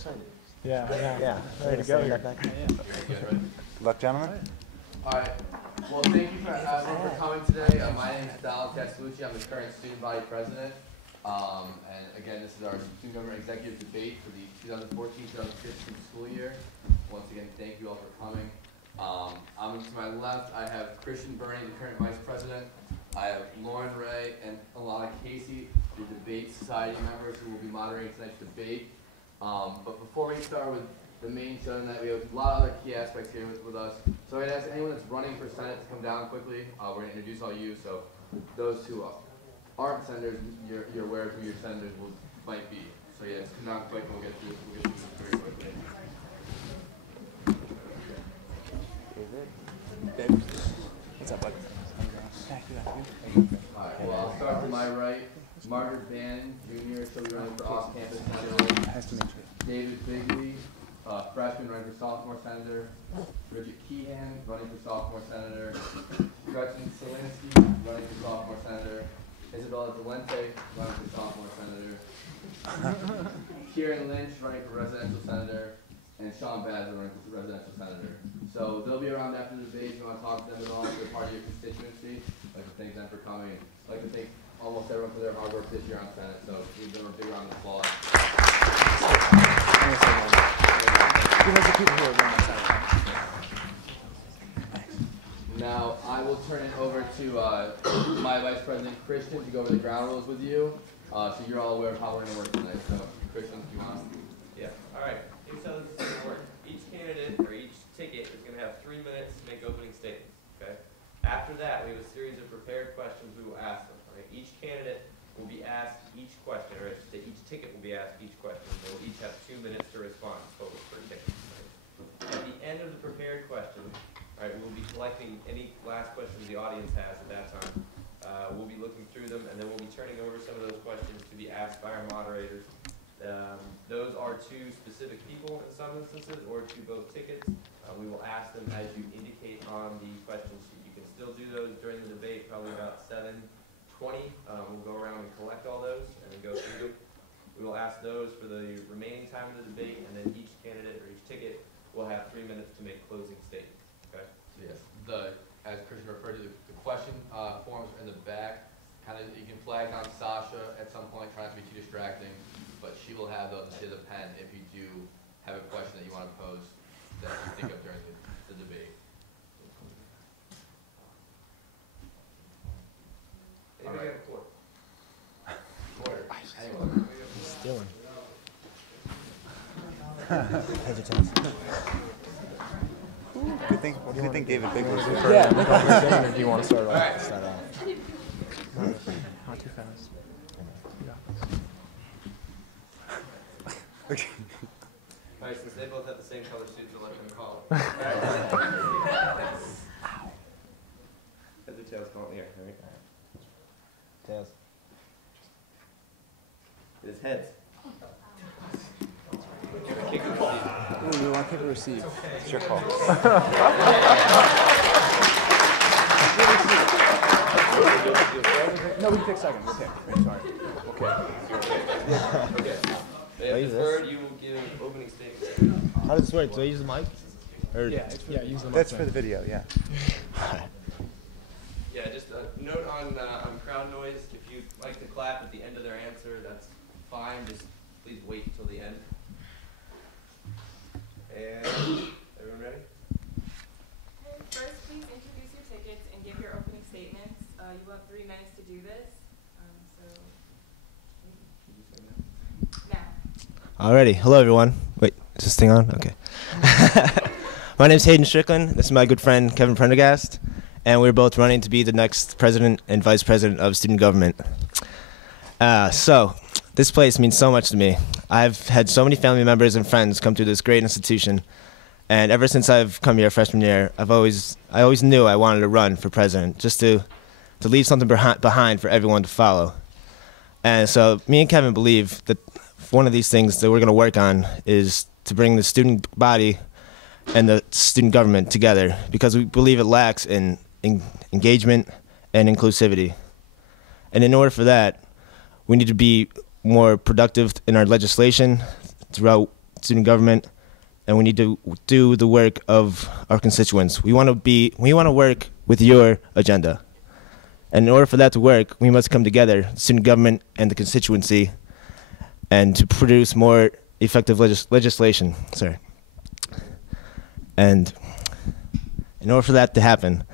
excited. Yeah. Ready to go here. Luck, gentlemen. All right. Well, thank you for coming today. My name is Donald Castellucci. I'm the current student body president. And again, this is our student government executive debate for the 2014-2015 school year. Once again, thank you all for coming. To my left, I have Christian Burney, the current vice president. I have Lauren Ray and Alana Casey, the debate society members who will be moderating tonight's debate. But before we start with the main show tonight, we have a lot of other key aspects here with us. So I'd ask anyone that's running for Senate to come down quickly. We're going to introduce all you. So those who aren't senators, you're aware of who your senators might be. So yeah, just come down quick and we'll get through this very quickly. What's up, bud? All right, well, I'll start to my right. Margaret Bannon, Jr., she'll be running for off-campus senator. Nice to meet you. David Bigley, freshman, running for sophomore senator. Bridget Keehan, running for sophomore senator. Gretchen Selinsky, running for sophomore senator. Isabella Valente, running for sophomore senator. Kieran Lynch, running for residential senator. And Sean Bass, running for residential senator. So they'll be around after the debate. If you want to talk to them at all, if they're part of your constituency, I'd like to thank them for coming. I'd like to thank almost everyone for their hard work this year on Senate. So give them a big round of applause. Now, I will turn it over to my Vice President, Christian, to go over the ground rules with you. So you're all aware of how we're going to work tonight. So, Christian, if you want. Yeah, all right. Here's how this is going to work. Each candidate or each ticket is going to have 3 minutes to make opening statements, okay? After that, we have a series of prepared questions we will ask them. Right? Each candidate will be asked each question, or each ticket will be asked each question. They will each have 2 minutes to respond, total per ticket. Right? At the end of the prepared question, all right, we will be collecting any last questions the audience has at that time. We'll be looking through them, and then we'll be turning over some of those questions to be asked by our moderators. Those are to specific people in some instances, or to both tickets. We will ask them as you indicate on the question sheet. You can still do those during the debate, probably about 7:20. We'll go around and collect all those and then go through them. We will ask those for the remaining time of the debate, and then each candidate or each ticket will have 3 minutes to make closing statements. Okay? So yes, as Christian referred to, the question forms in the back. You can flag down Sasha at some point, try not to be too distracting, but she will have those instead of the pen if you do have a question that you want to pose that you think of during the debate. Anybody have a quarter? Quarter. Anyone? Stealing. Good thing David Bigley was here. Yeah. Do you want to start off? All right. Start off. Not too fast. Okay. All right, since they both have the same color suits, I'll let them call it. All right. Heads or tails, call it in the air. All right. Tails. It is heads. Kick or receive. Ooh, you want kick or receive? It's your call. No, we pick second. We'll pick. I'm sorry. Okay. If deferred, you will give opening statements. How does this work? Do I use the mic? Or Yeah, use the mic. That's for the video, yeah. Yeah, just a note on crowd noise. If you'd like to clap at the end of their answer, that's fine. Just please wait until the end. And everyone ready? First, please introduce your tickets and give your opening statements. You will have 3 minutes to do this. Now. Alrighty. Hello, everyone. Wait, is this thing on? Okay. My name is Hayden Strickland. This is my good friend, Kevin Prendergast. And we're both running to be the next president and vice president of student government. So, this place means so much to me. I've had so many family members and friends come through this great institution. And ever since I've come here freshman year, I always knew I wanted to run for president, just to leave something behind for everyone to follow. And so me and Kevin believe that one of these things that we're going to work on is to bring the student body and the student government together, because we believe it lacks in engagement and inclusivity. And in order for that, we need to be more productive in our legislation throughout student government, and we need to do the work of our constituents. We want to work with your agenda. And in order for that to work, we must come together, student government and the constituency, and to produce more effective legislation. Sorry. And in order for that to happen,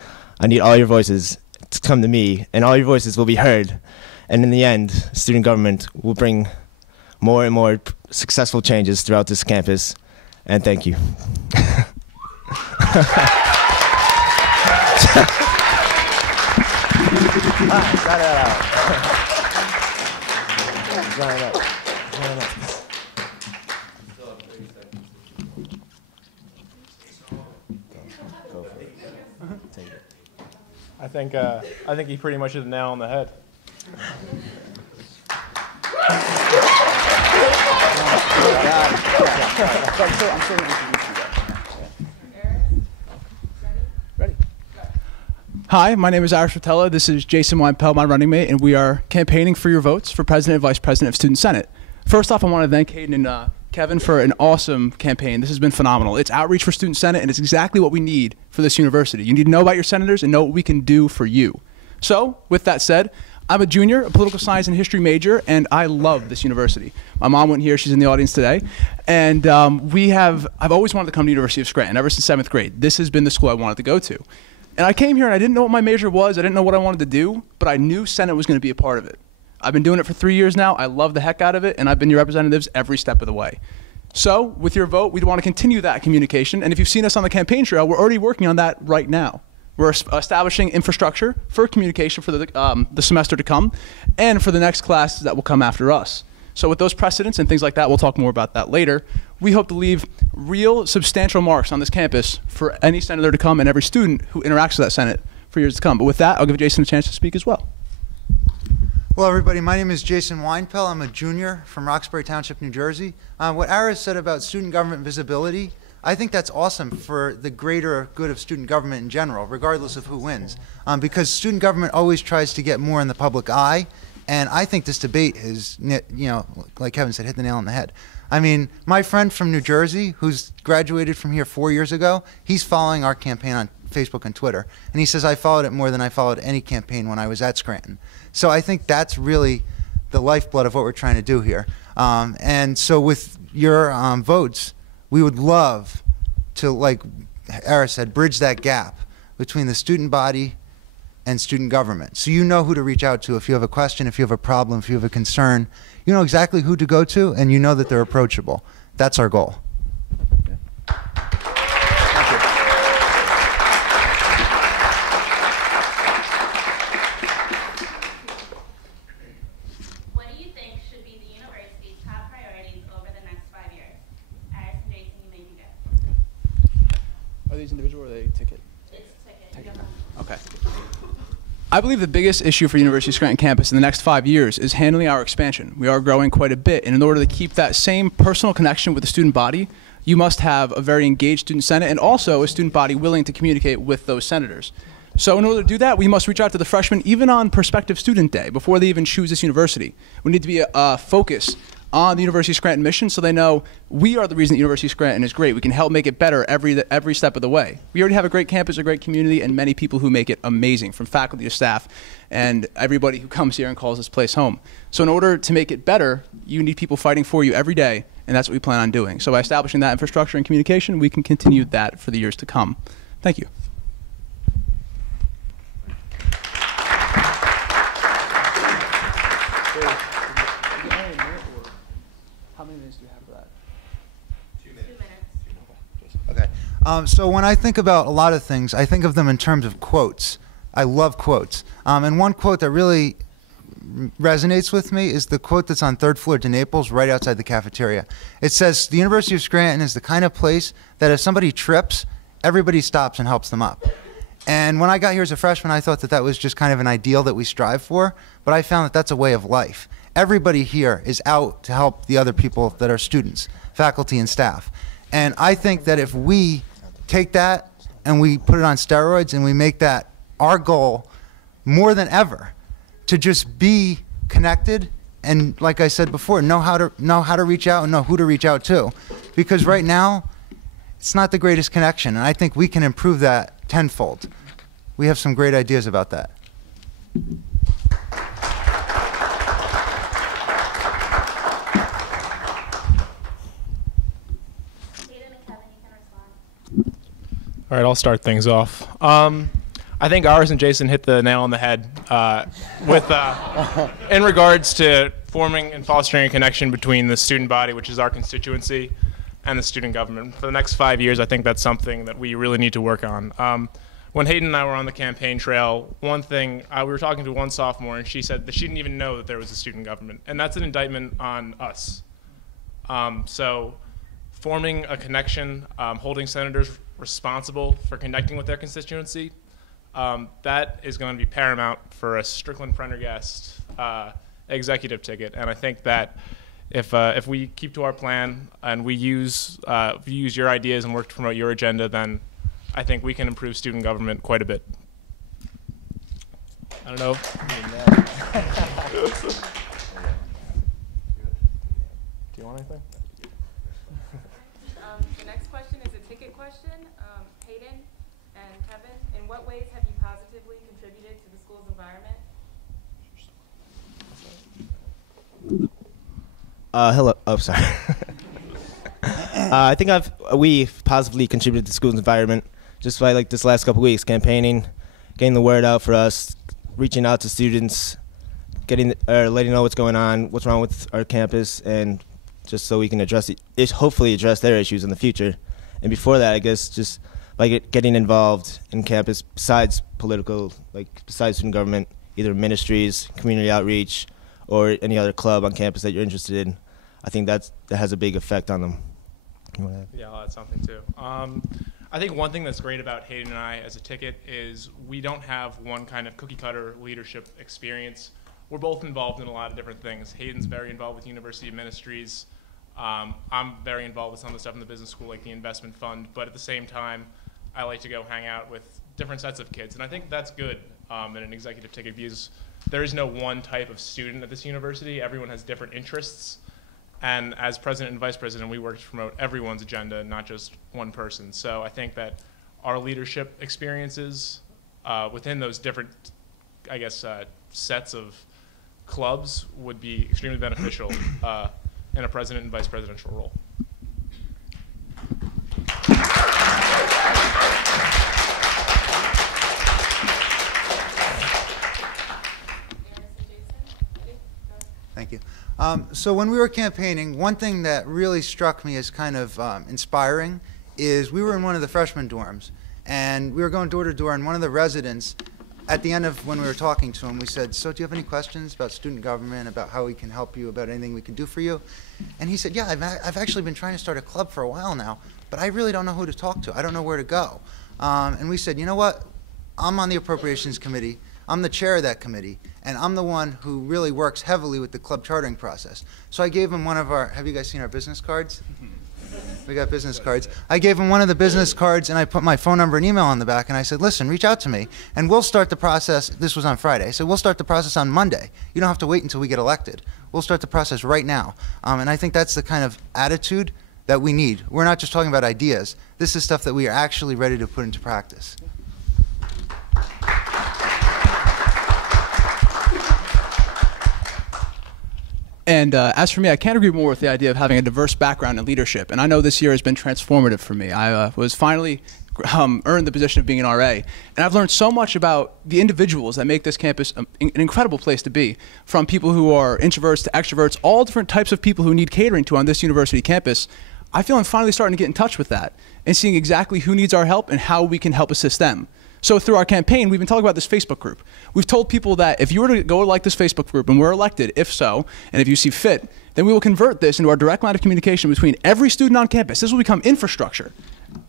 I need all your voices to come to me, and all your voices will be heard. And in the end, student government will bring more and more successful changes throughout this campus. And thank you. Shout it out. Line up. Line up. Still have 30 seconds. Go for it. Take it. I think he pretty much hit the nail on the head. I'm still going to introduce you. Ready? Hi, my name is Irish Rotella. This is Jason Weinpel, my running mate, and we are campaigning for your votes for President and Vice President of Student Senate. First off, I want to thank Hayden and Kevin for an awesome campaign. This has been phenomenal. It's outreach for Student Senate, and it's exactly what we need for this university. You need to know about your senators and know what we can do for you. So, with that said, I'm a junior, a political science and history major, and I love this university. My mom went here, she's in the audience today, and I've always wanted to come to the University of Scranton ever since 7th grade. This has been the school I wanted to go to. And I came here and I didn't know what my major was, I didn't know what I wanted to do, but I knew Senate was going to be a part of it. I've been doing it for 3 years now, I love the heck out of it, and I've been your representatives every step of the way. So, with your vote, we'd want to continue that communication, and if you've seen us on the campaign trail, we're already working on that right now. We're establishing infrastructure for communication for the semester to come and for the next classes that will come after us. So with those precedents and things like that, we'll talk more about that later. We hope to leave real substantial marks on this campus for any senator to come and every student who interacts with that Senate for years to come. But with that, I'll give Jason a chance to speak as well. Well, everybody, my name is Jason Weinpel. I'm a junior from Roxbury Township, New Jersey. What Aris said about student government visibility, I think that's awesome for the greater good of student government in general, regardless of who wins. Because student government always tries to get more in the public eye, and I think this debate is, you know, like Kevin said, hit the nail on the head. I mean, my friend from New Jersey, who's graduated from here 4 years ago, he's following our campaign on Facebook and Twitter, and he says, I followed it more than I followed any campaign when I was at Scranton. So I think that's really the lifeblood of what we're trying to do here. And so with your votes, we would love to, like Ara said, bridge that gap between the student body and student government. So you know who to reach out to if you have a question, if you have a problem, if you have a concern. You know exactly who to go to, and you know that they're approachable. That's our goal. What do you think should be the university's top priorities over the next 5 years? Iris and Jason, you may begin. Are these individual or are they ticket? It's ticket. Okay. I believe the biggest issue for University of Scranton campus in the next 5 years is handling our expansion. We are growing quite a bit, and in order to keep that same personal connection with the student body, you must have a very engaged student senate and also a student body willing to communicate with those senators. So in order to do that, we must reach out to the freshmen even on prospective student day before they even choose this university. We need to be a focus on the University of Scranton mission so they know we are the reason the University of Scranton is great. We can help make it better every step of the way. We already have a great campus, a great community, and many people who make it amazing, from faculty to staff and everybody who comes here and calls this place home. So in order to make it better, you need people fighting for you every day, and that's what we plan on doing. So by establishing that infrastructure and communication, we can continue that for the years to come. Thank you. How many minutes do you have for that? 2 minutes. Okay. So when I think about a lot of things, I think of them in terms of quotes. I love quotes. And one quote that really resonates with me is the quote that's on 3rd floor to Naples, right outside the cafeteria. It says, the University of Scranton is the kind of place that if somebody trips, everybody stops and helps them up. And when I got here as a freshman, I thought that that was just kind of an ideal that we strive for, but I found that that's a way of life. Everybody here is out to help the other people that are students, faculty and staff. And I think that if we take that and we put it on steroids and we make that our goal more than ever, to just be connected and like I said before, know how to reach out and know who to reach out to, because right now it's not the greatest connection, and I think we can improve that tenfold. We have some great ideas about that. All right, I'll start things off. I think Iris and Jason hit the nail on the head in regards to forming and fostering a connection between the student body, which is our constituency, and the student government. For the next 5 years, I think that's something that we really need to work on. When Hayden and I were on the campaign trail, one thing, we were talking to one sophomore, and she said that she didn't even know that there was a student government, and that's an indictment on us. So forming a connection, holding senators responsible for connecting with their constituency, that is going to be paramount for a Strickland Prendergast executive ticket. And I think that if we keep to our plan and we use your ideas and work to promote your agenda, then I think we can improve student government quite a bit. I don't know. Do you want anything? The next question is a ticket question. Hayden and Kevin, in what ways have you positively contributed to the school's environment? Hello. Oh, sorry. I think we've positively contributed to the school's environment just by this last couple weeks, campaigning, getting the word out for us, reaching out to students, letting them know what's going on, what's wrong with our campus, and just so we can hopefully address their issues in the future. And before that, I guess just by getting involved in campus besides political, besides student government, either ministries, community outreach, or any other club on campus that you're interested in. I think that has a big effect on them. Yeah, I'll add something too. I think one thing that's great about Hayden and I as a ticket is we don't have one kind of cookie-cutter leadership experience. We're both involved in a lot of different things. Hayden's very involved with University of Ministries. I'm very involved with some of the stuff in the business school, like the investment fund, but at the same time, I like to go hang out with different sets of kids, and I think that's good in an executive ticket because there is no one type of student at this university. Everyone has different interests, and as president and vice president, we work to promote everyone's agenda, not just one person. So I think that our leadership experiences within those different, I guess, sets of clubs would be extremely beneficial in a president and vice presidential role. Thank you. So when we were campaigning, one thing that really struck me as kind of inspiring is we were in one of the freshman dorms, and we were going door to door, and one of the residents, at the end of when we were talking to him, we said, so do you have any questions about student government, about how we can help you, about anything we can do for you? And he said, yeah, I've actually been trying to start a club for a while now, but I really don't know who to talk to. I don't know where to go. And we said, you know what? I'm on the appropriations committee. I'm the chair of that committee, and I'm the one who really works heavily with the club chartering process. So I gave him one of our, have you guys seen our business cards? We got business cards. I gave him one of the business cards, and I put my phone number and email on the back, and I said, listen, reach out to me, and we'll start the process. This was on Friday. I said, we'll start the process on Monday. You don't have to wait until we get elected. We'll start the process right now. And I think that's the kind of attitude that we need. We're not just talking about ideas. This is stuff that we are actually ready to put into practice. And as for me, I can't agree more with the idea of having a diverse background in leadership. And I know this year has been transformative for me. I was finally earned the position of being an RA. And I've learned so much about the individuals that make this campus an incredible place to be, from people who are introverts to extroverts, all different types of people who need catering to on this university campus. I feel I'm finally starting to get in touch with that and seeing exactly who needs our help and how we can help assist them. So through our campaign, we've been talking about this Facebook group. We've told people that if you were to go like this Facebook group and we're elected, if so, and if you see fit, then we will convert this into our direct line of communication between every student on campus. This will become infrastructure.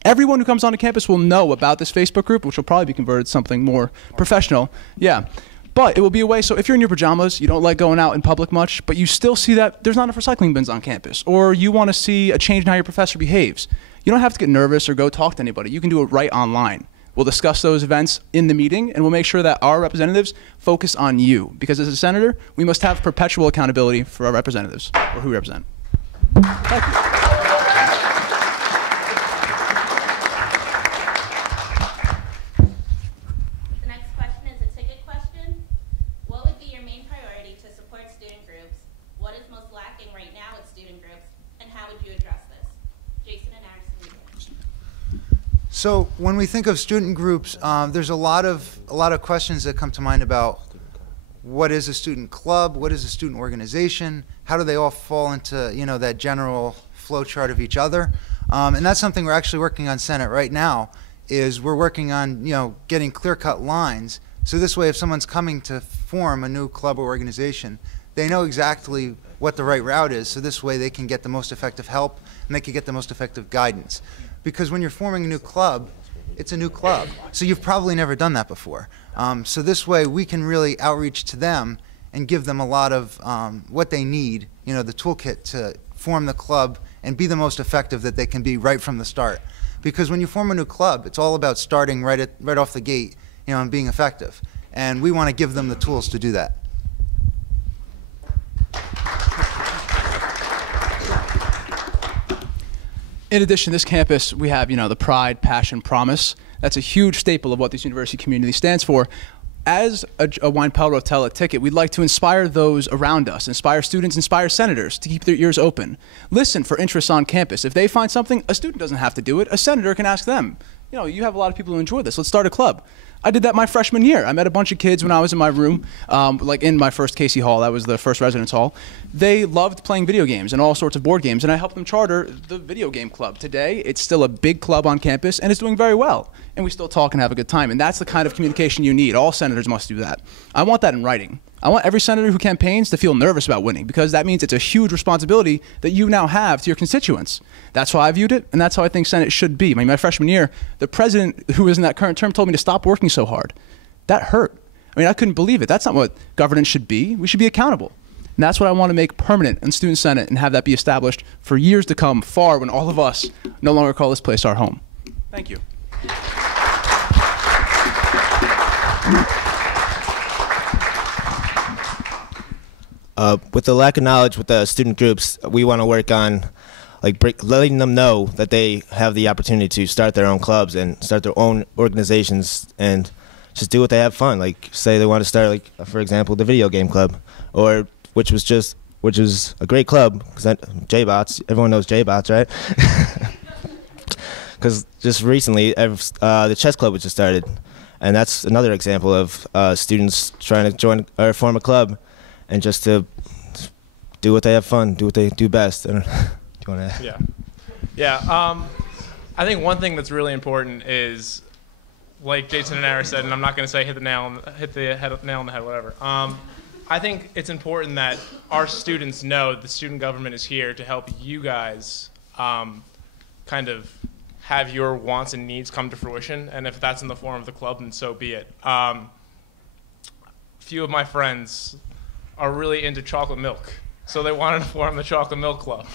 Everyone who comes onto campus will know about this Facebook group, which will probably be converted to something more professional. Yeah. But it will be a way, so if you're in your pajamas, you don't like going out in public much, but you still see that there's not enough recycling bins on campus, or you want to see a change in how your professor behaves, you don't have to get nervous or go talk to anybody. You can do it right online. We'll discuss those events in the meeting, and we'll make sure that our representatives focus on you. Because as a senator, we must have perpetual accountability for our representatives, or who we represent. Thank you. The next question is a ticket question. What would be your main priority to support student groups? What is most lacking right now with student groups, and how would you address this? Jason and Aris. So when we think of student groups, there's a lot of questions that come to mind about what is a student club, what is a student organization, how do they all fall into that general flow chart of each other, and that's something we're actually working on Senate right now. Is we're working on getting clear-cut lines, so this way if someone's coming to form a new club or organization, they know exactly what the right route is, so this way they can get the most effective help and they can get the most effective guidance. Because when you're forming a new club, it's a new club, so you've probably never done that before. So this way we can really outreach to them and give them a lot of what they need, the toolkit to form the club and be the most effective that they can be right from the start. Because when you form a new club, it's all about starting right off the gate, and being effective. And we want to give them the tools to do that. In addition to this campus, we have, the pride, passion, promise. That's a huge staple of what this university community stands for. As a Weinpel Rotella ticket, we'd like to inspire those around us, inspire students, inspire senators to keep their ears open. Listen for interests on campus. If they find something, a student doesn't have to do it. A senator can ask them. You have a lot of people who enjoy this. Let's start a club. I did that my freshman year. I met a bunch of kids when I was in my room, like in my first Casey Hall. That was the first residence hall. They loved playing video games and all sorts of board games, and I helped them charter the video game club. Today, it's still a big club on campus, and it's doing very well. And we still talk and have a good time, and that's the kind of communication you need. All senators must do that. I want that in writing. I want every senator who campaigns to feel nervous about winning, because that means it's a huge responsibility that you now have to your constituents. That's how I viewed it, and that's how I think Senate should be. My freshman year, the president who was in that current term told me to stop working so hard. That hurt. I couldn't believe it. That's not what governance should be. We should be accountable. And that's what I want to make permanent in Student Senate and have that be established for years to come, far when all of us no longer call this place our home. Thank you. With the lack of knowledge with the student groups, we want to work on letting them know that they have the opportunity to start their own clubs and start their own organizations and just do what they have fun. Like, say they want to start, for example, the video game club, or which was a great club, because J-Bots, everyone knows J-Bots, right? Because just recently, the chess club was just started, and that's another example of students trying to join or form a club, and just to do what they have fun, do what they do best. Do you want to? Yeah. I think one thing that's really important is, like Jason and Aris said, and I'm not going to say hit the nail on the head, whatever. I think it's important that our students know that the student government is here to help you guys kind of have your wants and needs come to fruition, and if that's in the form of the club, then so be it. Few of my friends are really into chocolate milk, so they wanted to form the chocolate milk club.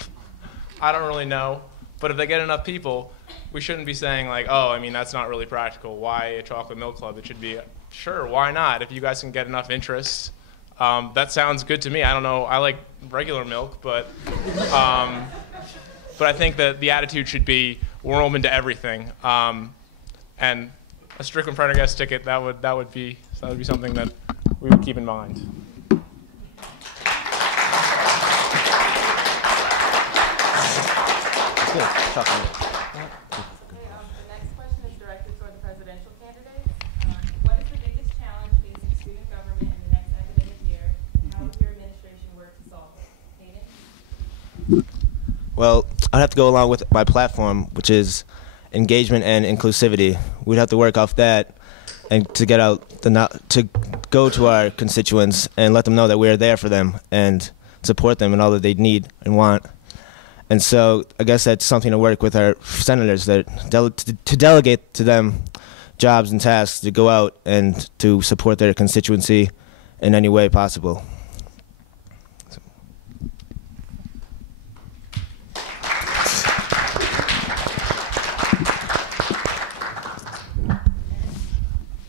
I don't really know, but if they get enough people, we shouldn't be saying that's not really practical. Why a chocolate milk club? It should be, sure, why not? If you guys can get enough interest, that sounds good to me. I don't know, I like regular milk, but I think that the attitude should be, we're open to everything. And a Strickland Prendergast ticket, that would be something that we would keep in mind. The next question is directed toward the presidential candidates. What is the biggest challenge facing student government in the next academic year, and how will your administration work to solve it? Hayden? Well, I'd have to go along with my platform, which is engagement and inclusivity. We'd have to work off that, and to get out to go to our constituents and let them know that we're there for them and support them in all that they need and want. And so I guess that's something to work with our senators, that to delegate to them jobs and tasks to go out and to support their constituency in any way possible.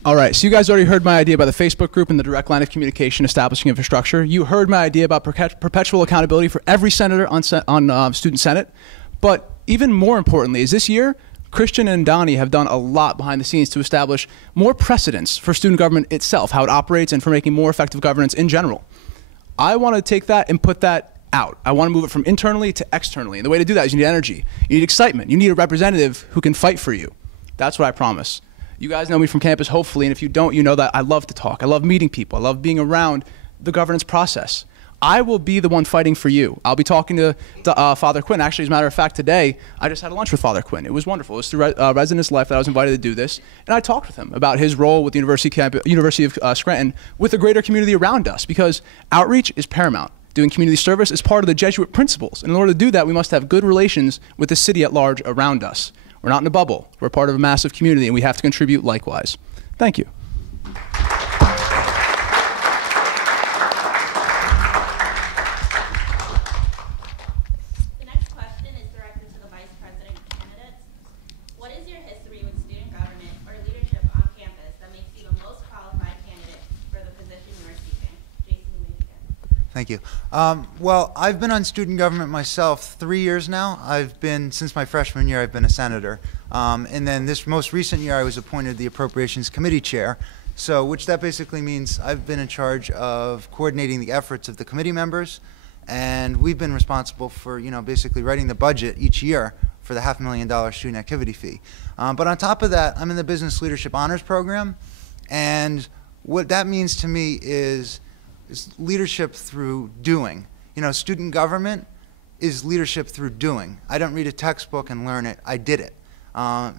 All right, so you guys already heard my idea about the Facebook group and the direct line of communication establishing infrastructure. You heard my idea about perpetual accountability for every senator on Student Senate. But even more importantly is this year, Christian and Donnie have done a lot behind the scenes to establish more precedents for student government itself, how it operates, and for making more effective governance in general. I want to take that and put that out. I want to move it from internally to externally. And the way to do that is you need energy. You need excitement. You need a representative who can fight for you. That's what I promise. You guys know me from campus, hopefully, and if you don't, you know that I love to talk. I love meeting people. I love being around the governance process. I will be the one fighting for you. I'll be talking to Father Quinn. Actually, as a matter of fact, today, I just had lunch with Father Quinn. It was wonderful. It was through Residence Life that I was invited to do this. And I talked with him about his role with the University of Scranton with the greater community around us, because outreach is paramount. Doing community service is part of the Jesuit principles. And in order to do that, we must have good relations with the city at large around us. We're not in a bubble. We're part of a massive community, and we have to contribute likewise. Thank you. The next question is directed to the vice president candidates. What is your history with student government or leadership on campus that makes you the most qualified candidate for the position you are seeking? Jason, you may begin. Thank you. Well, I've been on student government myself 3 years now. Since my freshman year, I've been a senator. And then this most recent year, I was appointed the Appropriations Committee Chair. So, which that basically means I've been in charge of coordinating the efforts of the committee members. And we've been responsible for, basically writing the budget each year for the $500,000 student activity fee. But on top of that, I'm in the Business Leadership Honors Program. And what that means to me is leadership through doing. Student government is leadership through doing. I don't read a textbook and learn it. I did it.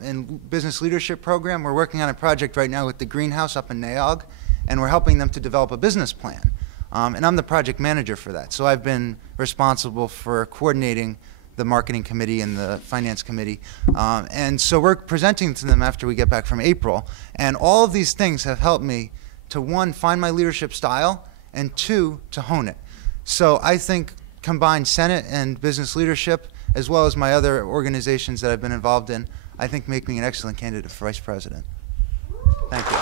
In Business Leadership Program, we're working on a project right now with the Greenhouse up in Naog, and we're helping them to develop a business plan. And I'm the project manager for that. So I've been responsible for coordinating the marketing committee and the finance committee. And so we're presenting to them after we get back from April. And all of these things have helped me to, one, find my leadership style, and two, to hone it. So I think combined Senate and business leadership, as well as my other organizations that I've been involved in, I think make me an excellent candidate for vice president. Thank you.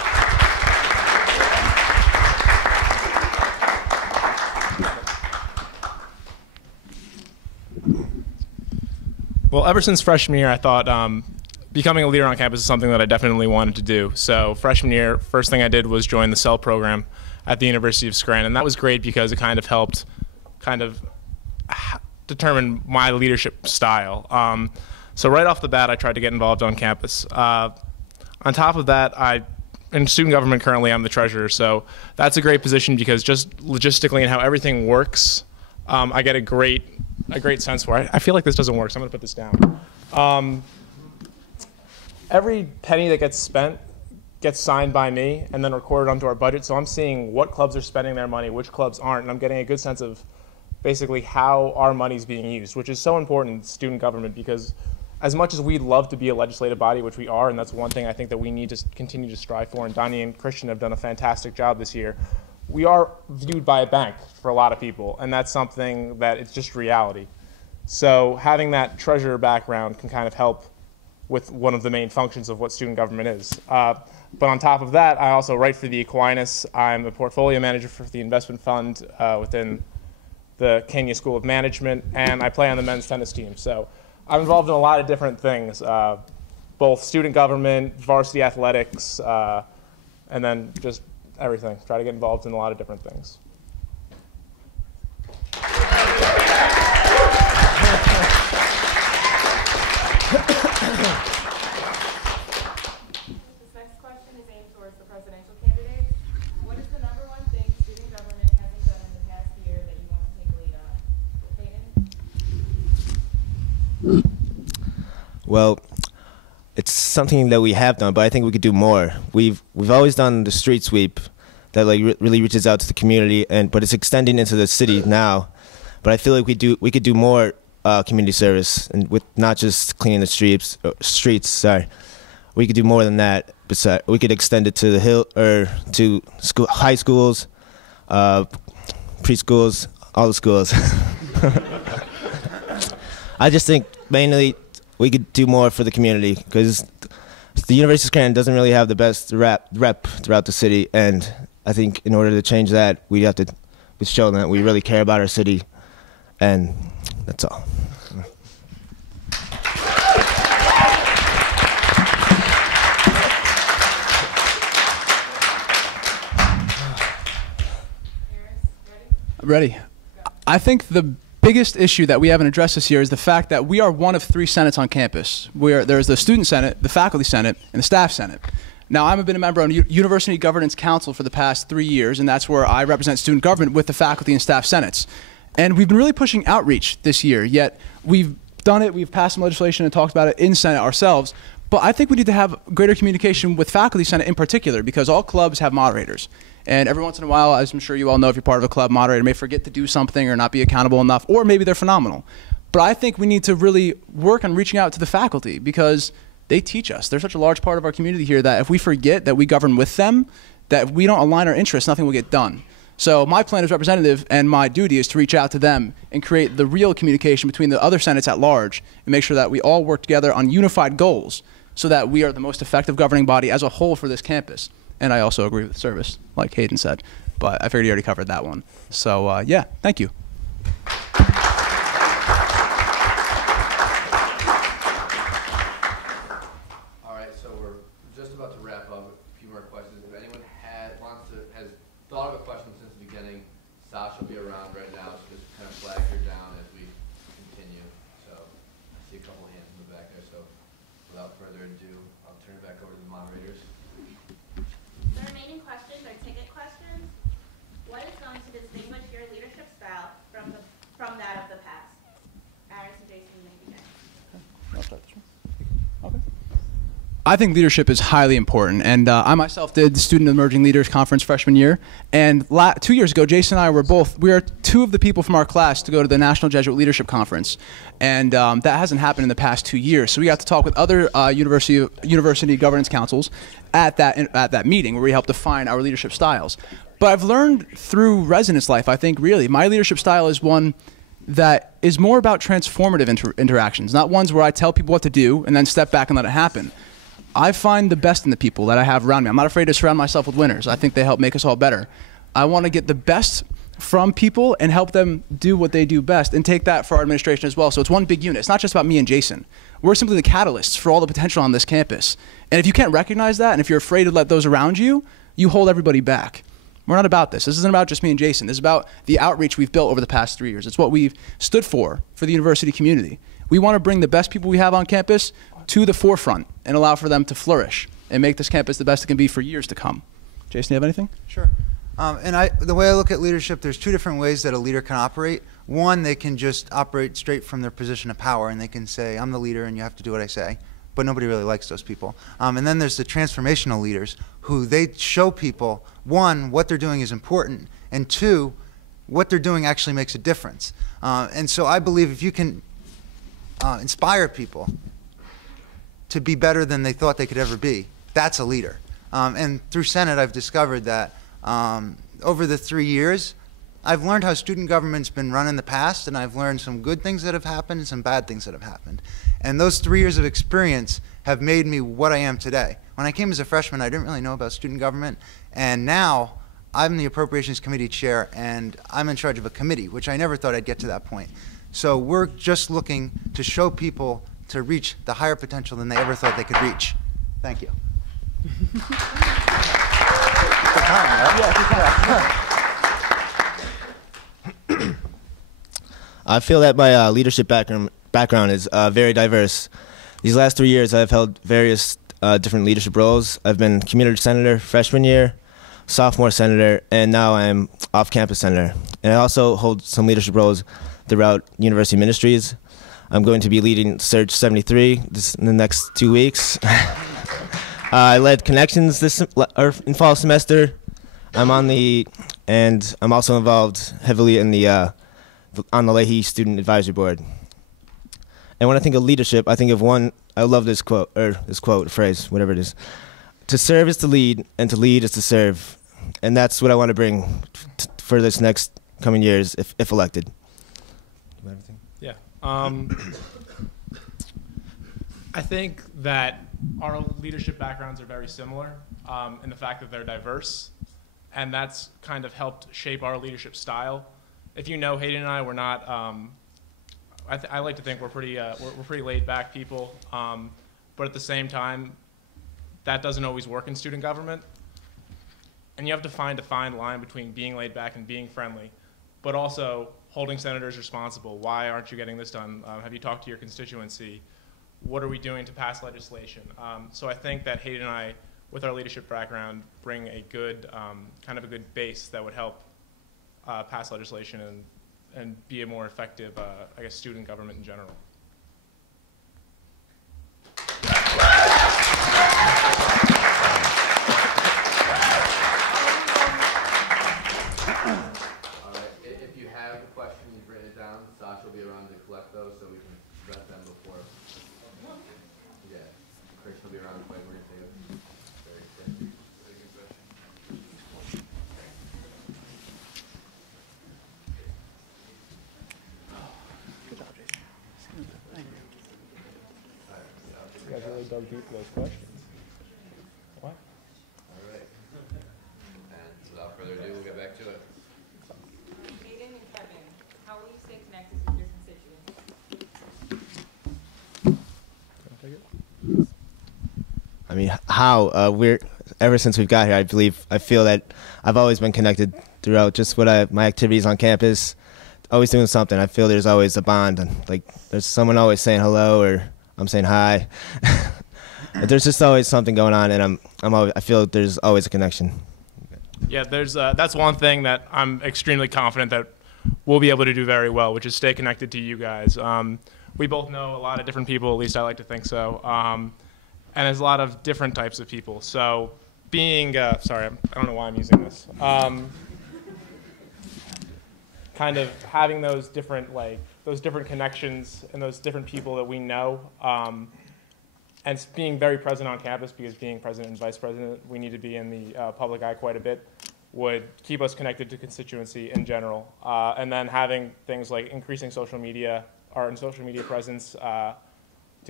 Well, ever since freshman year, I thought becoming a leader on campus is something that I definitely wanted to do. So freshman year, first thing I did was join the CEL program at the University of Scranton. And that was great because it kind of helped determine my leadership style. So right off the bat, I tried to get involved on campus. On top of that, in student government currently, I'm the treasurer. So that's a great position because just logistically and how everything works, I get a great sense for it. I feel like this doesn't work, so I'm going to put this down. Every penny that gets spent gets signed by me and then recorded onto our budget. So I'm seeing what clubs are spending their money, which clubs aren't, and I'm getting a good sense of basically how our money's being used, which is so important in student government because as much as we'd love to be a legislative body, which we are, and that's one thing I think that we need to continue to strive for, and Donnie and Christian have done a fantastic job this year, we are viewed by a bank for a lot of people, and that's something that it's just reality. So having that treasurer background can kind of help with one of the main functions of what student government is. But on top of that, I also write for the Aquinas. I'm a portfolio manager for the investment fund within the Kenya School of Management, and I play on the men's tennis team. So I'm involved in a lot of different things, both student government, varsity athletics, and then just everything. Try to get involved in a lot of different things. This next question is aimed towards the presidential candidates. What is the number one thing student government hasn't done in the past year that you want to take the lead on? Peyton? Well, it's something that we have done, but I think we could do more. We've always done the street sweep that really reaches out to the community, but it's extending into the city now. But I feel like we could do more community service, and with not just cleaning the streets. Sorry, we could do more than that. Besides, we could extend it to the hill or to high schools, preschools, all the schools. I just think mainly we could do more for the community because the University of Scranton doesn't really have the best rep throughout the city, and I think in order to change that, we have to show them that we really care about our city, and that's all. Ready. I think the biggest issue that we haven't addressed this year is the fact that we are one of 3 senates on campus. There's the Student Senate, the Faculty Senate, and the Staff Senate. Now, I've been a member of the University Governance Council for the past 3 years, and that's where I represent student government with the Faculty and Staff Senates. And we've been really pushing outreach this year, yet we've done it, we've passed some legislation and talked about it in Senate ourselves, but I think we need to have greater communication with Faculty Senate in particular, because all clubs have moderators. And every once in a while, as I'm sure you all know, if you're part of a club, moderator may forget to do something or not be accountable enough, or maybe they're phenomenal. But I think we need to really work on reaching out to the faculty, because they teach us. They're such a large part of our community here that if we forget that we govern with them, that if we don't align our interests, nothing will get done. So my plan as representative and my duty is to reach out to them and create the real communication between the other senates at large and make sure that we all work together on unified goals so that we are the most effective governing body as a whole for this campus. And I also agree with service, like Hayden said, but I figured you already covered that one. So yeah, thank you. All right, so we're just about to wrap up. A few more questions. If anyone has thought of a question since the beginning, Sasha will be around right now, so just kind of flag her down as we continue. So I see a couple hands in the back there, so without further ado, I'll turn it back over to the moderators. The remaining questions are ticket questions. What is going to distinguish your leadership style from that of the past? Aris and Jason, you may begin. Okay. I think leadership is highly important, and I myself did the Student Emerging Leaders Conference freshman year, and 2 years ago, Jason and I we are 2 of the people from our class to go to the National Jesuit Leadership Conference, and that hasn't happened in the past 2 years. So we got to talk with other university governance councils at that meeting where we helped define our leadership styles. But I've learned through residence life, I think really, my leadership style is one that is more about transformative interactions, not ones where I tell people what to do and then step back and let it happen. I find the best in the people that I have around me. I'm not afraid to surround myself with winners. I think they help make us all better. I want to get the best from people and help them do what they do best and take that for our administration as well. So it's one big unit. It's not just about me and Jason. We're simply the catalysts for all the potential on this campus. And if you can't recognize that, and if you're afraid to let those around you, you hold everybody back. We're not about this. This isn't about just me and Jason. This is about the outreach we've built over the past 3 years. It's what we've stood for the university community. We want to bring the best people we have on campus to the forefront and allow for them to flourish and make this campus the best it can be for years to come. Jason, do you have anything? Sure. The way I look at leadership, there's 2 different ways that a leader can operate. One, they can just operate straight from their position of power, and they can say, I'm the leader and you have to do what I say. But nobody really likes those people. And then there's the transformational leaders who they show people, 1, what they're doing is important, and 2, what they're doing actually makes a difference. And so I believe if you can inspire people to be better than they thought they could ever be, that's a leader. And through Senate, I've discovered that over the 3 years, I've learned how student government's been run in the past, and I've learned some good things that have happened and some bad things that have happened. And those 3 years of experience have made me what I am today. When I came as a freshman, I didn't really know about student government, and now I'm the Appropriations Committee chair, and I'm in charge of a committee, which I never thought I'd get to that point. So we're just looking to show people to reach the higher potential than they ever thought they could reach. Thank you. I feel that my leadership background is very diverse. These last 3 years, I've held various different leadership roles. I've been community senator freshman year, sophomore senator, and now I'm off-campus senator. And I also hold some leadership roles throughout university ministries. I'm going to be leading Surge 73 in the next 2 weeks. I led Connections in fall semester. I'm also involved heavily in on the Leahy Student Advisory Board. And when I think of leadership, I think of I love this phrase, whatever it is. To serve is to lead, and to lead is to serve. And that's what I want to bring for this next coming years, if elected. Yeah. I think that our leadership backgrounds are very similar in the fact that they're diverse, and that's kind of helped shape our leadership style. If you know Hayden and I, we're not. I like to think we're pretty laid back people, but at the same time, that doesn't always work in student government, and you have to find a fine line between being laid back and being friendly, but also holding senators responsible. Why aren't you getting this done? Have you talked to your constituency? What are we doing to pass legislation? So I think that Hayden and I, with our leadership background, bring a good, kind of a good base that would help pass legislation and be a more effective, I guess, student government in general. All right, if you have a question, you've written it down. Sasha will be around to collect those so we can vet them before. Yeah, Chris will be around to play. We're going to take it very quick. Very good question. You guys really dug deep for those questions. What? All right. And without further ado, we'll get back to it. Hayden and Kevin, how will you stay connected with your constituents? I mean, how we're ever since we've got here, I feel that I've always been connected throughout just my activities on campus, always doing something. I feel there's always a bond, and like there's someone always saying hello or I'm saying hi. There's just always something going on, and I feel there's always a connection. Yeah, that's one thing that I'm extremely confident that we'll be able to do very well, which is stay connected to you guys. We both know a lot of different people, at least I like to think so, and there's a lot of different types of people. So being, sorry, I don't know why I'm using this, kind of having those different connections and those different people that we know, and being very present on campus, because being president and vice president, we need to be in the public eye quite a bit, would keep us connected to constituency in general. And then having things like increasing social media, our social media presence, to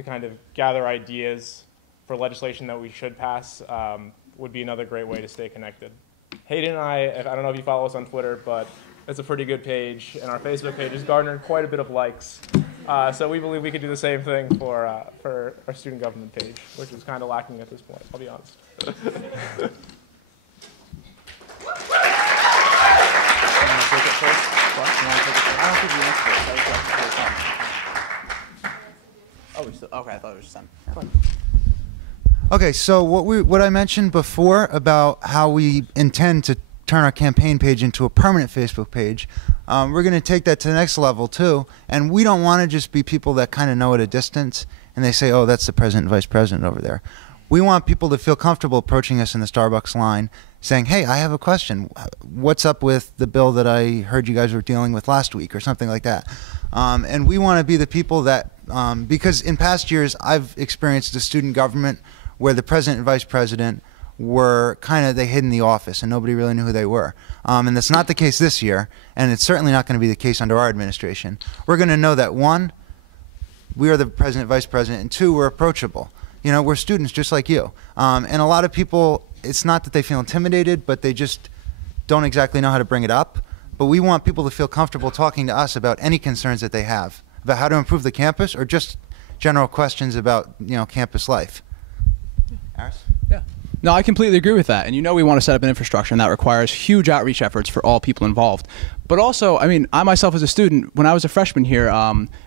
kind of gather ideas for legislation that we should pass would be another great way to stay connected. Hayden and I don't know if you follow us on Twitter, but it's a pretty good page, and our Facebook page has garnered quite a bit of likes. So we believe we could do the same thing for our student government page, which is kind of lacking at this point, I'll be honest. Okay, I thought it was Sam. Okay, so what I mentioned before about how we intend to turn our campaign page into a permanent Facebook page, we're going to take that to the next level too. And we don't want to just be people that kind of know at a distance and they say, oh, that's the president and vice president over there. We want people to feel comfortable approaching us in the Starbucks line saying, hey, I have a question. What's up with the bill that I heard you guys were dealing with last week, or something like that. And we want to be the people that, because in past years I've experienced a student government where the president and vice president were they hid in the office and nobody really knew who they were. And that's not the case this year, and it's certainly not going to be the case under our administration. We're going to know that, one, we are the president, vice president, and two, we're approachable. You know, we're students just like you. And a lot of people, it's not that they feel intimidated, but they just don't exactly know how to bring it up. But we want people to feel comfortable talking to us about any concerns that they have, about how to improve the campus, or just general questions about, campus life. Aris? Yeah. No, I completely agree with that. And we want to set up an infrastructure, and that requires huge outreach efforts for all people involved. But also, I mean, I myself as a student, when I was a freshman here,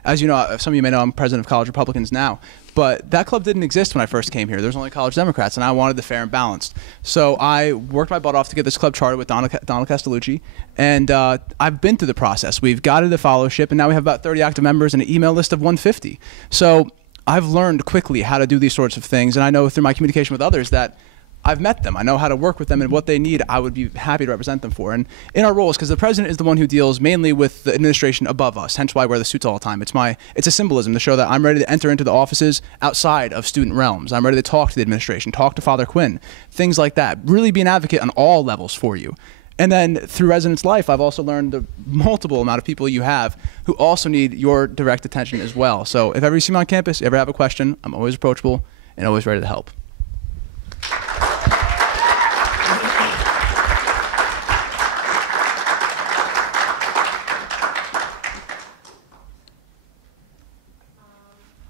as you know, some of you may know, I'm president of College Republicans now, but that club didn't exist when I first came here. There was only College Democrats, and I wanted the fair and balanced. So I worked my butt off to get this club charted with Donald Castellucci, and I've been through the process. We've got the fellowship, and now we have about 30 active members and an email list of 150. So I've learned quickly how to do these sorts of things, and I know through my communication with others that I've met them. I know how to work with them, and what they need, I would be happy to represent them for. And in our roles, because the president is the one who deals mainly with the administration above us, hence why I wear the suits all the time. It's a symbolism to show that I'm ready to enter into the offices outside of student realms. I'm ready to talk to the administration, talk to Father Quinn, things like that. Really be an advocate on all levels for you. And then through Residence Life, I've also learned the multiple amount of people you have who also need your direct attention as well. So if ever you see me on campus, ever have a question, I'm always approachable and always ready to help.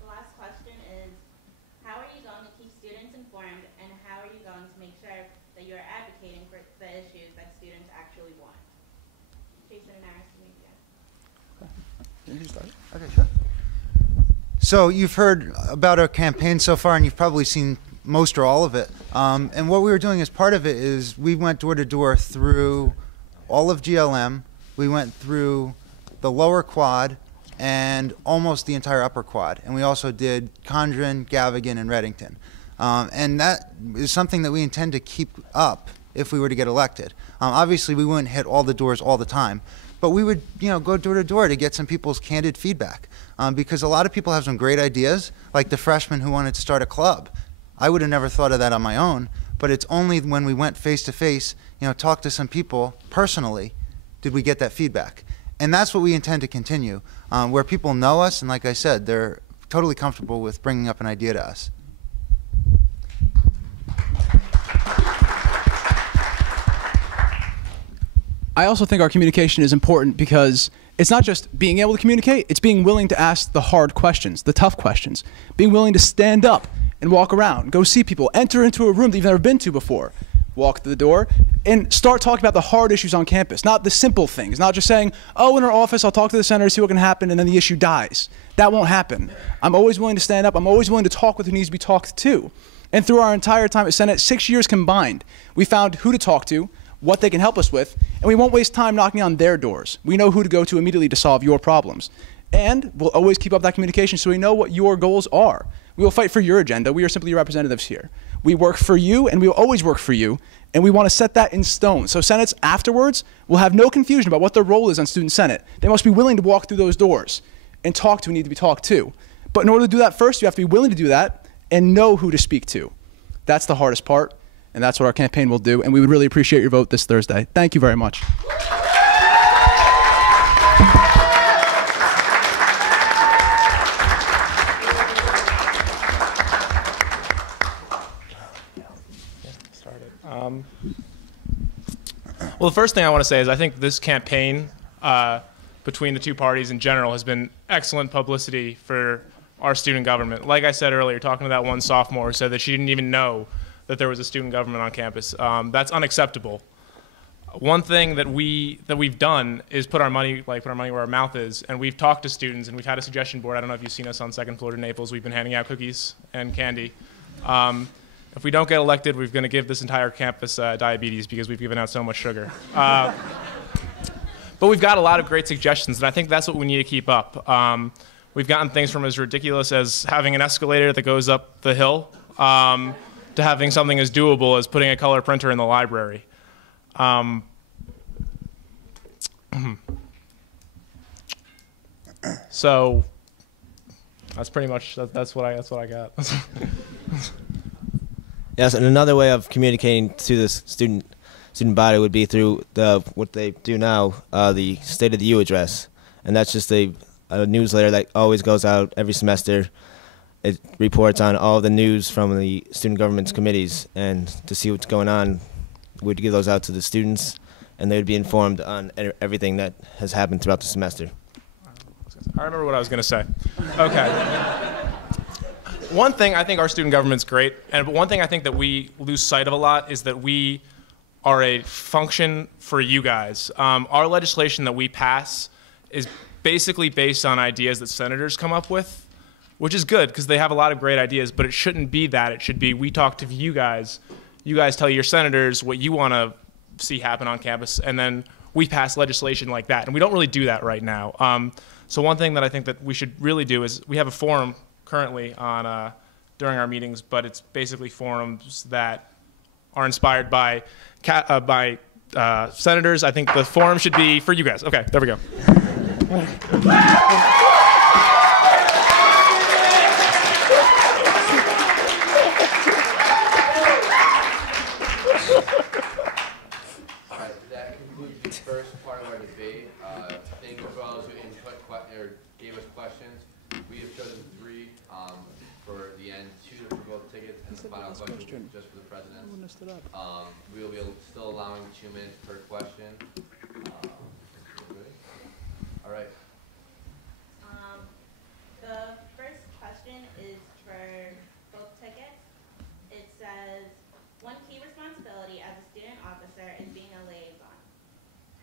The last question is, how are you going to keep students informed, and how are you going to make sure that you're advocating for the issues that students actually want? Jason and Aris, Okay, sure. So you've heard about our campaign so far, and you've probably seen most or all of it. And what we were doing as part of it is we went door to door through all of GLM. We went through the lower quad and almost the entire upper quad. And we also did Condren, Gavigan, and Reddington. And that is something that we intend to keep up if we were to get elected. Obviously, we wouldn't hit all the doors all the time, but we would, go door to door to get some people's candid feedback. Because a lot of people have some great ideas, like the freshman who wanted to start a club. I would have never thought of that on my own, but it's only when we went face to face, talked to some people personally, did we get that feedback. And that's what we intend to continue, where people know us, and like I said, they're totally comfortable with bringing up an idea to us. I also think our communication is important because it's not just being able to communicate, it's being willing to ask the hard questions, the tough questions. Being willing to stand up and walk around, go see people, enter into a room that you've never been to before, walk to the door, and start talking about the hard issues on campus, not the simple things, not just saying, oh, in our office, I'll talk to the senator, see what can happen, and then the issue dies. That won't happen. I'm always willing to stand up. I'm always willing to talk with who needs to be talked to. And through our entire time at Senate, 6 years combined, we found who to talk to, what they can help us with, and we won't waste time knocking on their doors. We know who to go to immediately to solve your problems. And we'll always keep up that communication so we know what your goals are. We will fight for your agenda. We are simply your representatives here. We work for you, and we will always work for you, and we want to set that in stone. So Senates afterwards will have no confusion about what their role is on Student Senate. They must be willing to walk through those doors and talk to who need to be talked to. But in order to do that first, you have to be willing to do that and know who to speak to. That's the hardest part, and that's what our campaign will do, and we would really appreciate your vote this Thursday. Thank you very much. Well, the first thing I want to say is I think this campaign between the two parties in general has been excellent publicity for our student government. Like I said earlier, talking to that one sophomore who said that she didn't even know that there was a student government on campus. That's unacceptable. One thing that we've done is put our money where our mouth is, and we've talked to students, and we've had a suggestion board. I don't know if you've seen us on second floor to Naples. We've been handing out cookies and candy. If we don't get elected, we're going to give this entire campus diabetes because we've given out so much sugar. But we've got a lot of great suggestions, and I think that's what we need to keep up. We've gotten things from as ridiculous as having an escalator that goes up the hill to having something as doable as putting a color printer in the library. So that's pretty much that's what I got. Yes, and another way of communicating to the student body would be through what they do now, the State of the U address, and that's just a newsletter that always goes out every semester. It reports on all the news from the student government's committees, and to see what's going on, we'd give those out to the students, and they would be informed on everything that has happened throughout the semester. I remember what I was going to say. Okay. One thing, I think our student government's great, and one thing I think that we lose sight of a lot is that we are a function for you guys. Our legislation that we pass is basically based on ideas that senators come up with, which is good because they have a lot of great ideas, but it shouldn't be that. It should be we talk to you guys tell your senators what you want to see happen on campus, and then we pass legislation like that, and we don't really do that right now. So one thing that I think that we should really do is we have a forum currently on during our meetings, but it's basically forums that are inspired by senators. I think the forum should be for you guys. Okay, there we go. That questions. We have chosen 3 for the end, 2 for both tickets, and the final question just for the president. We will be still allowing 2 minutes per question. All right. The first question is for both tickets. It says, one key responsibility as a student officer is being a liaison.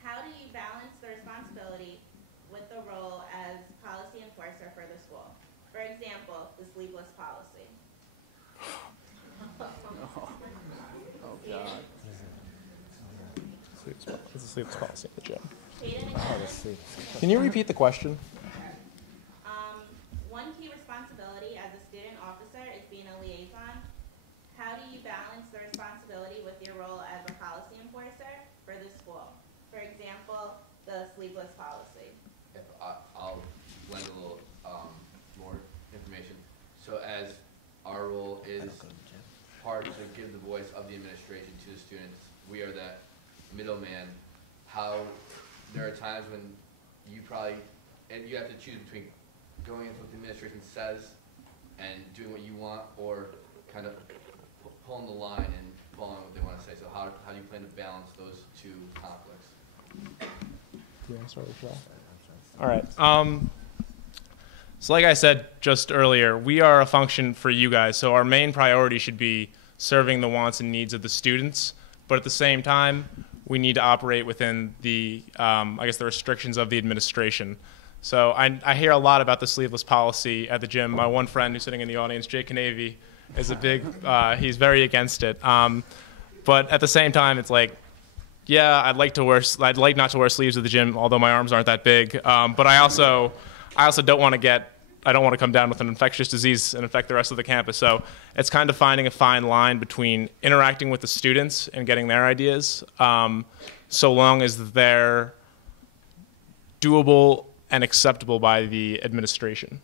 How do you balance the responsibility with the role as policy enforcer for the school? For example, the sleeveless policy. Oh, God. It's a sleeveless policy at the gym. Hayden and Kevin, Can you repeat the question? one key responsibility as a student officer is being a liaison. How do you balance the responsibility with your role as a policy enforcer for the school? For example, the sleeveless policy. If I'll lend a little more information. So as our role is part to give the voice of the administration to the students, we are that middleman. How there are times when you probably, and you have to choose between going into what the administration says and doing what you want, or kind of pulling the line and following what they want to say. So how do you plan to balance those 2 conflicts? Do you want to start with Joel? All right. So like I said just earlier, we are a function for you guys. So our main priority should be serving the wants and needs of the students. But at the same time, we need to operate within the, I guess, the restrictions of the administration. So I hear a lot about the sleeveless policy at the gym. My one friend who's sitting in the audience, Jay Canavy, is a big, he's very against it. But at the same time, it's like, yeah, I'd like not to wear sleeves at the gym, although my arms aren't that big. But I also don't want to come down with an infectious disease and infect the rest of the campus. So it's kind of finding a fine line between interacting with the students and getting their ideas, so long as they're doable and acceptable by the administration.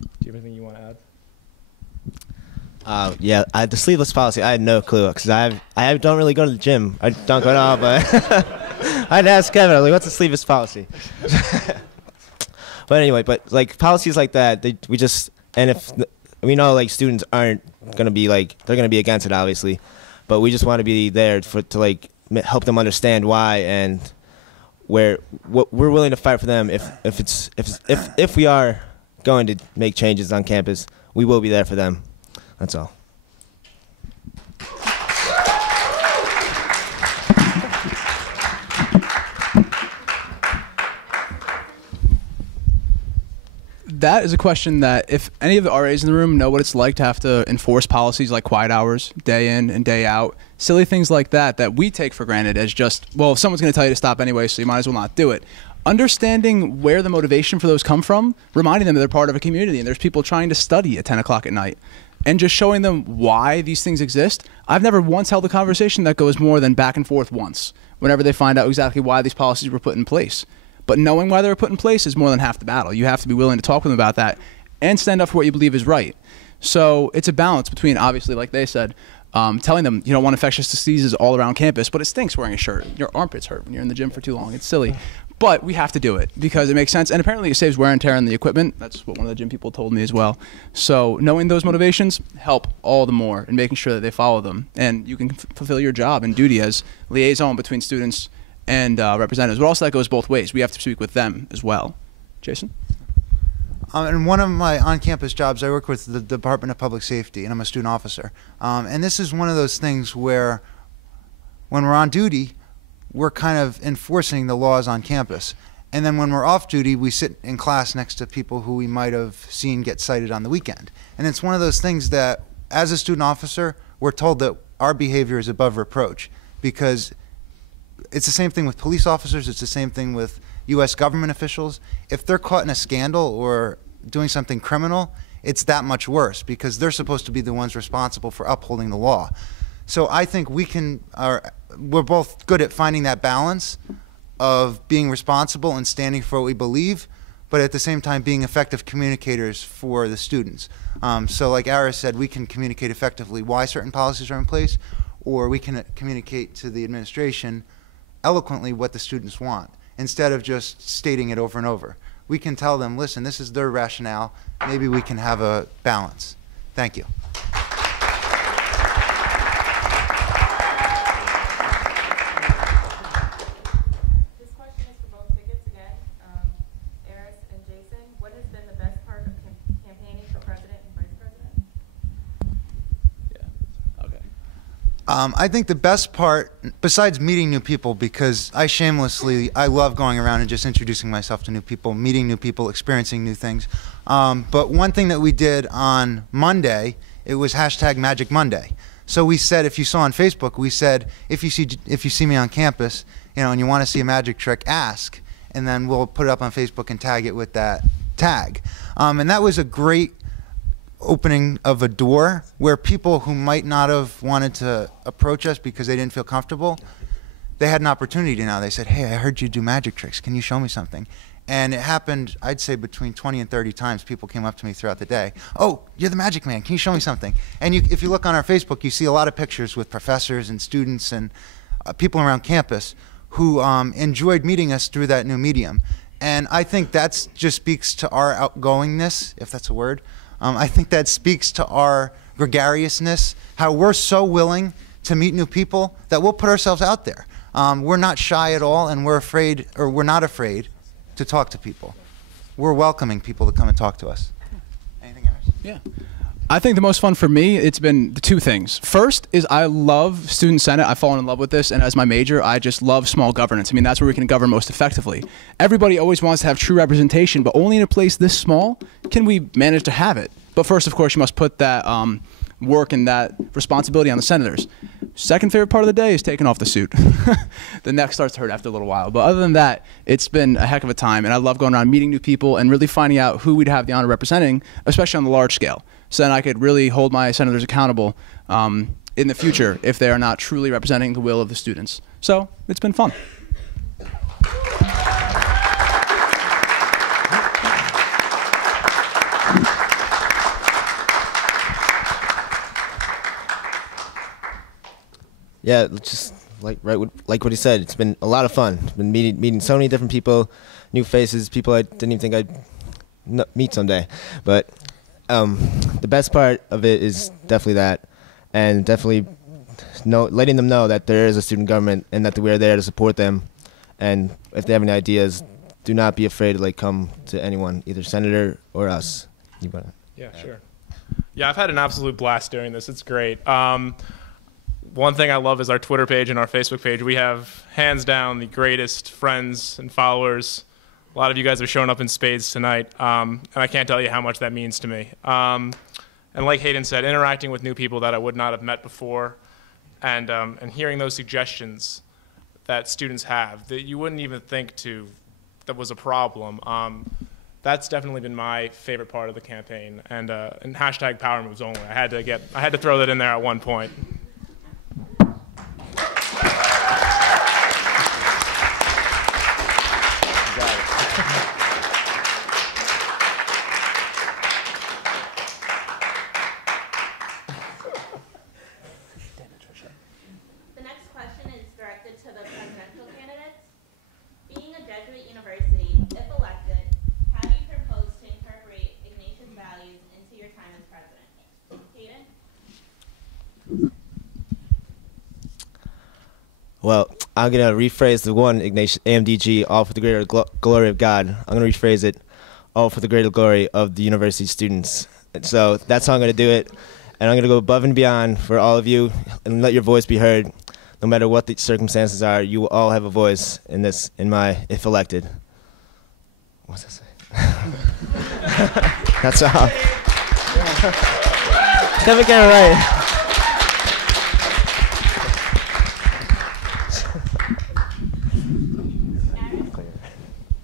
Do you have anything you want to add? Yeah, the sleeveless policy, I had no clue, because I don't really go to the gym. I don't go at all, but I had to ask Kevin, I was like, what's the sleeveless policy? But anyway, like policies like that, and if we know like students aren't going to be like, they're going to be against it obviously, but we just want to be there to like help them understand why, and what we're willing to fight for them. If we are going to make changes on campus, we will be there for them. That's all. That is a question that if any of the RAs in the room know what it's like to have to enforce policies like quiet hours, day in and day out, silly things like that we take for granted as just, well, if someone's going to tell you to stop anyway, so you might as well not do it. Understanding where the motivation for those come from, reminding them that they're part of a community and there's people trying to study at 10 o'clock at night, and just showing them why these things exist. I've never once held a conversation that goes more than back and forth once, whenever they find out exactly why these policies were put in place. But knowing why they were put in place is more than half the battle. You have to be willing to talk with them about that and stand up for what you believe is right. So it's a balance between, obviously, like they said, telling them you don't want infectious diseases all around campus, but it stinks wearing a shirt. Your armpits hurt when you're in the gym for too long. It's silly. But we have to do it because it makes sense. And apparently it saves wear and tear on the equipment. That's what one of the gym people told me as well. So knowing those motivations help all the more in making sure that they follow them. And you can fulfill your job and duty as liaison between students and representatives. But also that goes both ways. We have to speak with them as well. Jason? In one of my on-campus jobs, I work with the Department of Public Safety, and I'm a student officer. And this is one of those things where when we're on duty, we're kind of enforcing the laws on campus. And then when we're off duty, we sit in class next to people who we might have seen get cited on the weekend. And it's one of those things that, as a student officer, we're told that our behavior is above reproach, because it's the same thing with police officers, it's the same thing with U.S. government officials. If they're caught in a scandal or doing something criminal, it's that much worse, because they're supposed to be the ones responsible for upholding the law. So I think we're both good at finding that balance of being responsible and standing for what we believe, but at the same time being effective communicators for the students. So like Aris said, we can communicate effectively why certain policies are in place, or we can communicate to the administration eloquently what the students want, instead of just stating it over and over. we can tell them, listen, this is their rationale. Maybe we can have a balance. Thank you. This question is for both tickets again. Eris and Jason, what has been the best part of campaigning for president and vice president? Yeah. Okay. I think the best part, besides meeting new people, because I love going around and just introducing myself to new people, meeting new people, experiencing new things. But one thing that we did on Monday, it was hashtag Magic Monday. So we said, if you saw on Facebook, we said, if you see me on campus, and you want to see a magic trick, ask, and then we'll put it up on Facebook and tag it with that tag. And that was a great opening of a door where people who might not have wanted to approach us because they didn't feel comfortable, they had an opportunity now. They said, hey, I heard you do magic tricks. Can you show me something? And it happened, I'd say, between 20 and 30 times. People came up to me throughout the day. Oh, you're the magic man. Can you show me something? And if you look on our Facebook, you see a lot of pictures with professors and students and people around campus who enjoyed meeting us through that new medium. And I think that just speaks to our outgoingness, if that's a word. I think that speaks to our gregariousness, how we're so willing to meet new people that we'll put ourselves out there. We're not shy at all, and we're not afraid to talk to people. We're welcoming people to come and talk to us. Anything else? Yeah. I think the most fun for me, it's been the two things. First is I love Student Senate. I've fallen in love with this, and as my major, I just love small governance. I mean, that's where we can govern most effectively. Everybody always wants to have true representation, but only in a place this small can we manage to have it. But first, of course, you must put that work and that responsibility on the senators. Second favorite part of the day is taking off the suit. The neck starts to hurt after a little while. But other than that, it's been a heck of a time, and I love going around meeting new people and really finding out who we'd have the honor of representing, especially on the large scale. So then I could really hold my senators accountable in the future if they are not truly representing the will of the students. So it's been fun. Yeah, just like what he said, it's been a lot of fun. It's been meeting so many different people, new faces, people I didn't even think I'd meet someday. But the best part of it is definitely that, and definitely letting them know that there is a student government and that we're there to support them. And if they have any ideas, do not be afraid to come to anyone, either senator or us. Yeah, sure. Yeah, I've had an absolute blast doing this. It's great. One thing I love is our Twitter page and our Facebook page. We have, hands down, the greatest friends and followers. A lot of you guys have shown up in spades tonight, and I can't tell you how much that means to me. And like Hayden said, interacting with new people that I would not have met before, and hearing those suggestions that students have that you wouldn't even think that was a problem. That's definitely been my favorite part of the campaign, and hashtag power moves only. I had to throw that in there at one point. The next question is directed to the presidential candidates. Being a Jesuit university, if elected, how do you propose to incorporate Ignatius values into your time as president? Hayden? Well, I'm going to rephrase the one Ignatius AMDG, all for the greater glory of God. I'm going to rephrase it, all for the greater glory of the university students. And so that's how I'm going to do it. And I'm going to go above and beyond for all of you and let your voice be heard. No matter what the circumstances are, you will all have a voice in this, if elected. What's that say? That's all. Never get it right.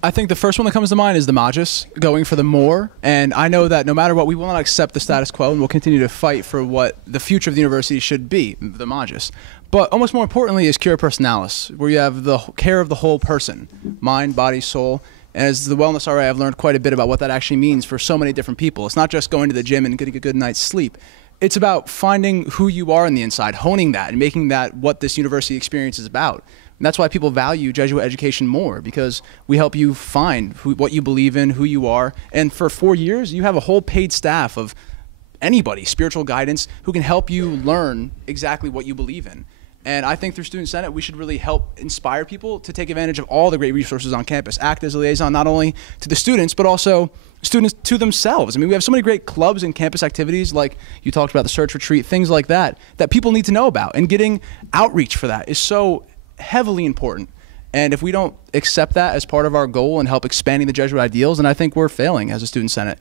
I think the first one that comes to mind is the Magis, going for the more. And I know that no matter what, we will not accept the status quo, and we'll continue to fight for what the future of the university should be, the Magis. But almost more importantly is Cura Personalis, where you have the care of the whole person, mind, body, soul. And as the wellness RA, I've learned quite a bit about what that actually means for so many different people. It's not just going to the gym and getting a good night's sleep. It's about finding who you are on the inside, honing that, and making that what this university experience is about. And that's why people value Jesuit education more, because we help you find what you believe in, who you are. And for 4 years, you have a whole paid staff of anybody, spiritual guidance, who can help you learn exactly what you believe in. And I think through Student Senate, we should really help inspire people to take advantage of all the great resources on campus, act as a liaison not only to the students, but also students to themselves. I mean, we have so many great clubs and campus activities, like you talked about the search retreat, things like that, that people need to know about. And getting outreach for that is so heavily important. And if we don't accept that as part of our goal and help expanding the Jesuit ideals, then I think we're failing as a Student Senate.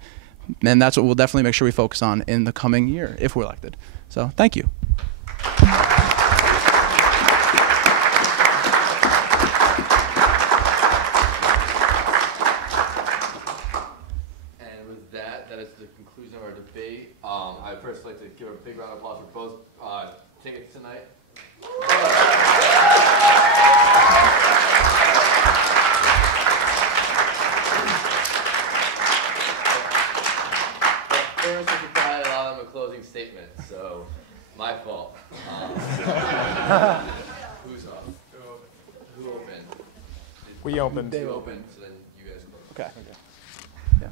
And that's what we'll definitely make sure we focus on in the coming year if we're elected. So thank you. That is the conclusion of our debate. I'd first like to give a big round of applause for both tickets tonight. First, we should probably allow them a closing statement, so my fault. Who's up? Who opened? We opened. They opened, so then you guys close. Okay. Yeah.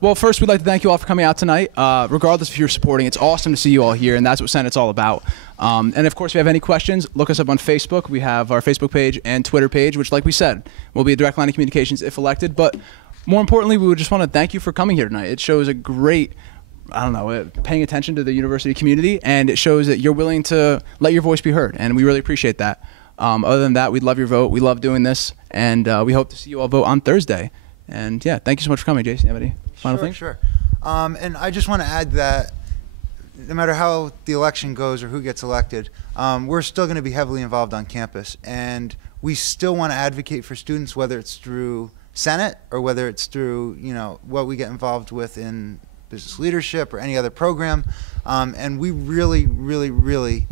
Well, first, we'd like to thank you all for coming out tonight. Regardless if you're supporting, it's awesome to see you all here, and that's what Senate's all about. And of course, if you have any questions, look us up on Facebook. We have our Facebook page and Twitter page, which, like we said, will be a direct line of communications if elected. But more importantly, we would just want to thank you for coming here tonight. It shows a great, paying attention to the university community, and it shows that you're willing to let your voice be heard, and we really appreciate that. Other than that, we love your vote. We love doing this, and we hope to see you all vote on Thursday. And yeah, thank you so much for coming, Jason. You have any final things? Sure. And I just want to add that no matter how the election goes or who gets elected, we're still going to be heavily involved on campus, and we still want to advocate for students, whether it's through Senate or whether it's through what we get involved with in business leadership or any other program. And we really, really, really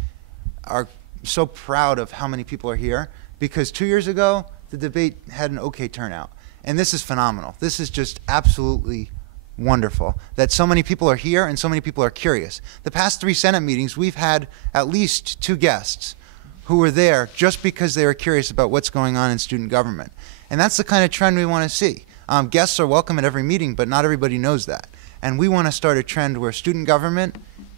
are so proud of how many people are here, because 2 years ago the debate had an okay turnout. And this is phenomenal. This is just absolutely wonderful that so many people are here and so many people are curious. The past 3 Senate meetings, we've had at least 2 guests who were there just because they were curious about what's going on in student government. And that's the kind of trend we want to see. Guests are welcome at every meeting, but not everybody knows that. And we want to start a trend where student government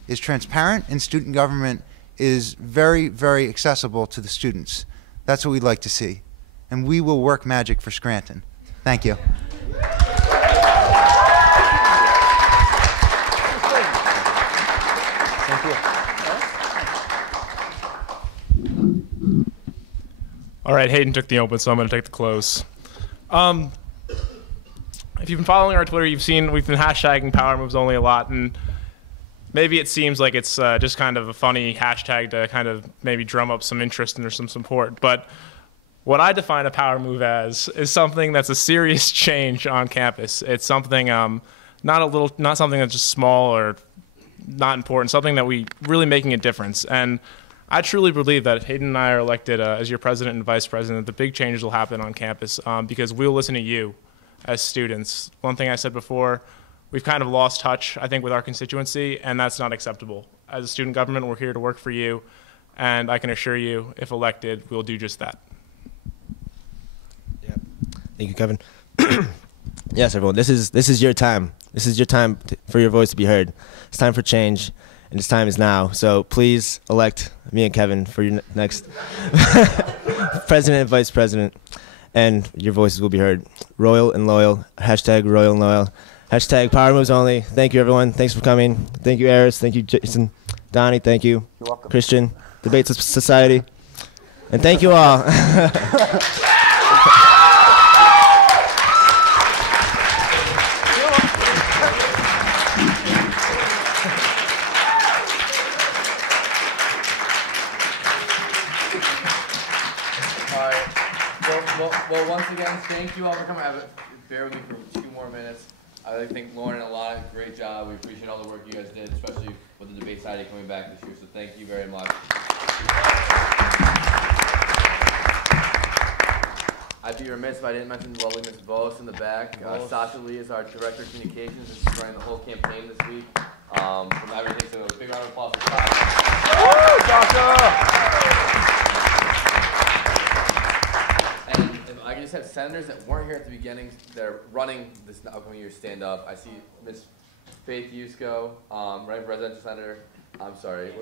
is transparent and student government is very, very accessible to the students. That's what we'd like to see. And we will work magic for Scranton. Thank you. All right, Hayden took the open, so I'm going to take the close. If you've been following our Twitter, you've seen we've been hashtagging Power Moves Only a lot, and maybe it seems like it's just kind of a funny hashtag to kind of maybe drum up some interest and some support. But what I define a power move as is something that's a serious change on campus. It's something not something that's just small or not important, something that we really making a difference. And I truly believe that if Hayden and I are elected as your president and vice president, the big changes will happen on campus because we'll listen to you as students. One thing I said before, we've kind of lost touch, I think, with our constituency, and that's not acceptable. As a student government, we're here to work for you, and I can assure you, if elected, we'll do just that. Yeah. Thank you, Kevin. Yes, everyone, this is your time. This is your time for your voice to be heard. It's time for change, and this time is now. So please elect me and Kevin for your next president and vice president, and your voices will be heard. Royal and loyal, hashtag royal and loyal, hashtag Power Moves Only. Thank you, everyone. Thanks for coming. Thank you, Aris. Thank you, Jason. Donnie, thank you. You're welcome. Christian, Debate Society. And thank you all. Well, once again, thank you all for coming. Bear with me for 2 more minutes. I'd like to thank Lauren and Alana. Great job. We appreciate all the work you guys did, especially with the debate society coming back this year. So thank you very much. I'd be remiss if I didn't mention the lovely Miss Boas in the back. Sasha Lee is our director of communications, and she's running the whole campaign this week. From everything, so a big round of applause for Sasha. Woo, Sasha! you just have senators that weren't here at the beginning. They're running this upcoming year stand up. I see Ms. Faith Yusko, running for presidential senator. I'm sorry,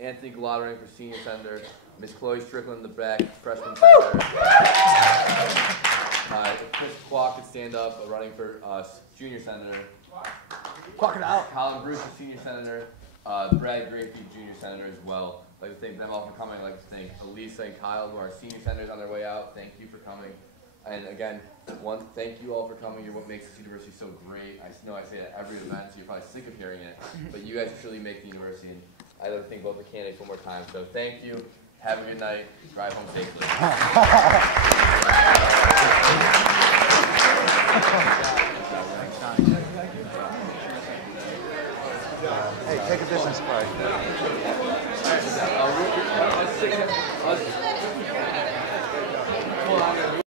Anthony Gallardo running for senior senator. Ms. Chloe Strickland in the back, freshman senator. Chris Kwok could stand up, running for junior senator. Kwok it out. Colin Bruce, a senior senator. Brad Grayfield, junior senator as well. I'd like to thank them all for coming. I'd like to thank Elisa and Kyle, who are senior senators on their way out. Thank you for coming. And again, thank you all for coming. You're what makes this university so great. I know I say it at every event, so you're probably sick of hearing it. But you guys truly make the university. And I'd like to thank both the candidates one more time. So thank you. Have a good night. Drive home safely. Hey, take a business card. Let's